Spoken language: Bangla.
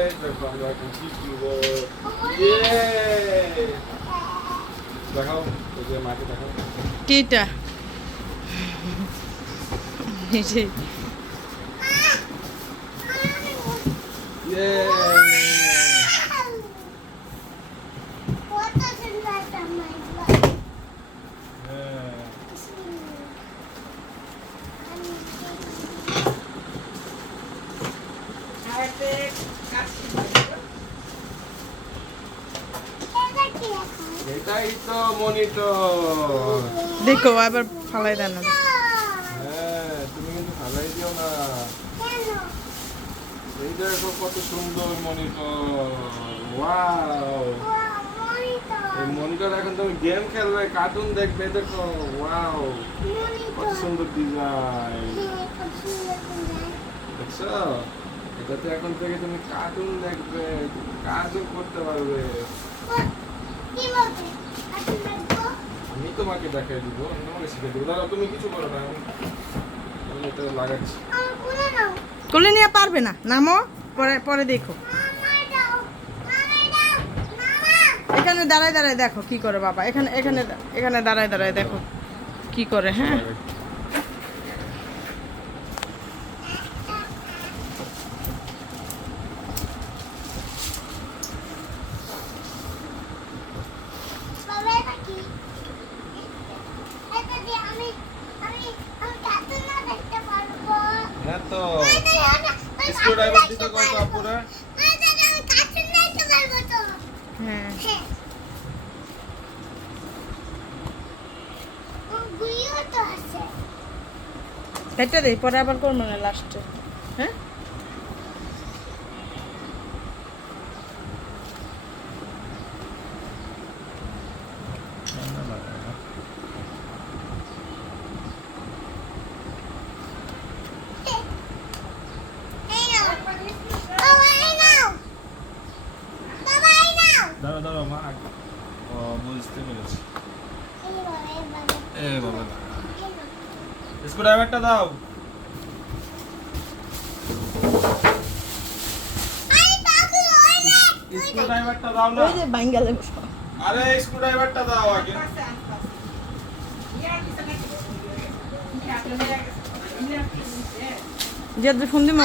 এই দেখো আমরা এখন কি করবো। ইয়ে দেখাও ওই যে মাকে দেখাও। কিটা ইয়ে এটাই তো মনিটর। দেখো আবার ফালাই দেন না। হ্যাঁ তুমি কিন্তু ফালাই দিও না। এই দেখো কত সুন্দর মনিটর। ওয়াও এই মনিটর এখন তুমি গেম খেলবে কার্টুন দেখবে দেখো। ওয়াও কত সুন্দর ডিজাইন দেখছো। এটাতে এখন থেকে তুমি কার্টুন দেখবে কাজও করতে পারবে। আমি তোমাকে দেখাই দিব আমি তোমাকে শিখে দেবো। দাঁড়াও তুমি কিছু করো না আমি এটা লাগাচ্ছি। কোলে নিয়ে পারবে না নামো পরে পরে দেখো। এখানে দাঁড়ায় দাঁড়ায় দেখো কি করে বাবা। এখানে এখানে এখানে দাঁড়ায় দাঁড়ায় দেখো কি করে। হ্যাঁ হ্যাঁ তো স্ক্রুড্রাইভার দিতে কত আপুরা। হ্যাঁ এটা দেই পরে আবার করবো না লাস্টে। হ্যাঁ দাঁড়াও দাঁড়াও মা ও বুঝতে পেরেছি। এ বাবা স্ক্রুড্রাইভারটা দাও। স্ক্রুড্রাইভারটা দাও না। ওই যে বাঙ্গালে আরে স্ক্রুড্রাইভারটা দাও আগে। যে ফোন দিমা